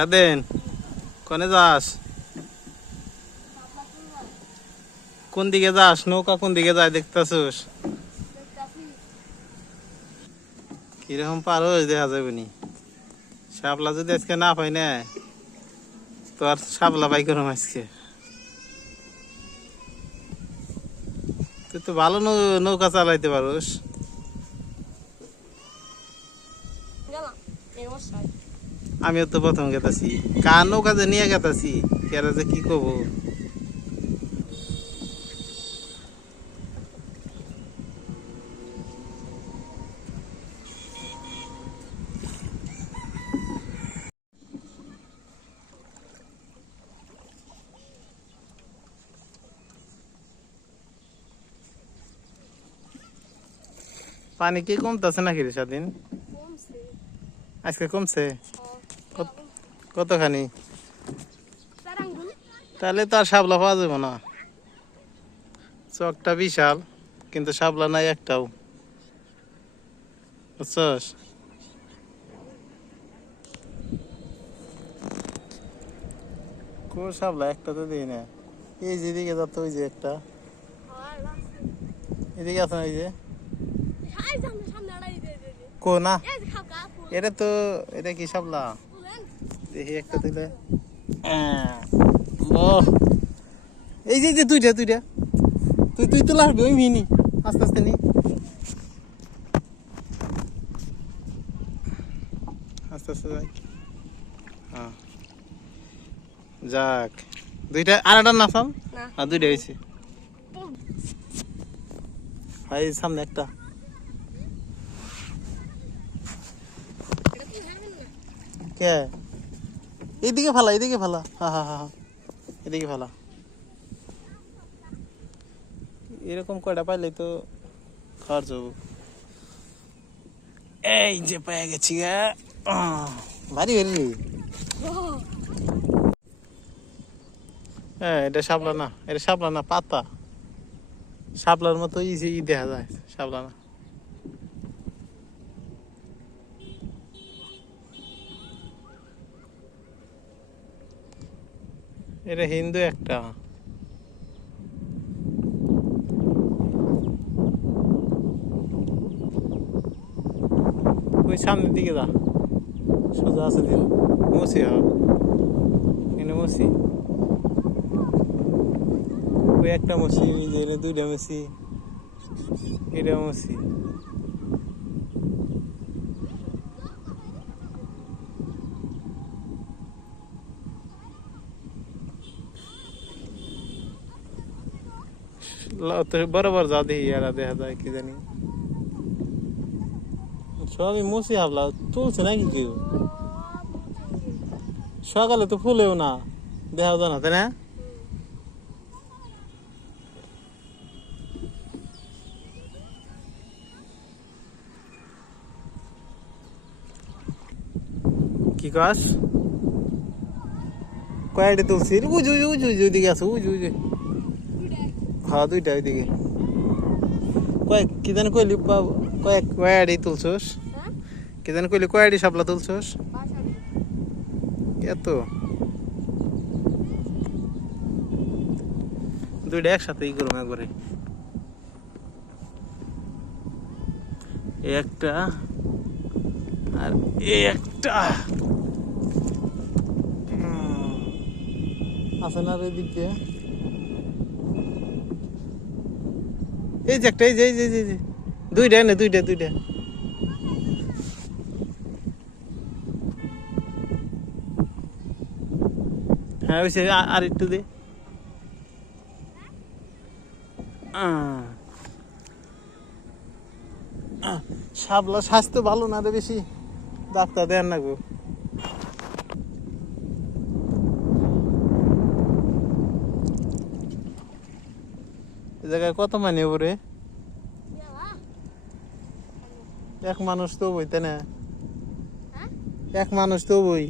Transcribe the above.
স্বাধীন কোনে যাস? কোন দিকে যাস? নৌকা কোন দিকে যায় দেখতেছস? কিরকম পারস দেখা যাবে নি। শাপলা যদি আজকে না পাই না তো আর শাপলা বাই করম আজকে। তুই তো ভালো নৌকা চালাইতে পারস। আমিও তো প্রথম গেতাছি, কার নৌকা যে নিয়ে গেতাছি কেরা যে কি কব। পানি কি কমতেছে নাকি রে স্বাধীন? আজকে কমছে কতখানি? তাহলে তো আর শাপলা পাওয়া যাবে না। চকটা বিশাল কিন্তু শাপলা নাই একটাও, বুঝছস? কোন শাপলা একটা তো দিই না। এই যেদিকে যাচ্ছে ওই যে একটা, এদিকে আছে না ওই যে কো না, এটা তো এটা কি শাপলা দেখি একটা দিলে। ও এই যে যে দুইটা দুইটা তুই তুই তো লাগবে ওই মিনি আস্তে আস্তে নি, আস্তে আস্তে যাই। হ্যাঁ যাক দুইটা আর একটা না সাম আর দুইটা হয়েছে। ভাই সামনে একটা কে এইদিকে ফালা, এইদিকে ফালা, হ্যাঁ হ্যাঁ হ্যাঁ এদিকে ফালা। এরকম কয়টা পাইলে তো খাওয়ার যাবো। এই যে পেয়ে গেছি গা, ভারী ভারী। হ্যাঁ এটা শাপলা না, এটা শাপলা না পাতা। শাপলার মতো ই দেখা যায়, শাপলা না। এটা হিন্দু একটা। ওই সামনের দিকে যা, সোজা আছে দিন মুসি, হ্যাঁ এনে মুসি। ওই একটা মুসি, দুইটা মুসি, এটা মুসি। বরাবর যা দেখি এরা দেখা যায় কি জানি। সবই মুসি হাবলা তুলছে নাকি কেউ? সকালে তো ফুলেও না, দেখা যায় না তাই না? কি কাজ কয়েকটা তুলছি, উজু উজু উজু ওইদিকে আছে, উজু উজু। হ্যাঁ দুইটা ওইদিকে। কয়েক কি জানি কইলি কয়েক কয়াডি তুলছোস, কি জানি কইলি কয়াডি শাপলা তুলছোস এত? দুইটা একসাথে ই করুন একবারে, একটা আর এই একটা আছে না এই দিক দিয়ে। এই যে একটা, এই যে এই যে দুইটা না, দুইটা দুইটা। হ্যাঁ ওই আর একটু দে। শাপলা স্বাস্থ্য ভালো না রে, বেশি ডাক্তার দেন না গো। এই জায়গায় কত মানে ওরে, এক মানুষ তো বই তাই না, এক মানুষ তো বই।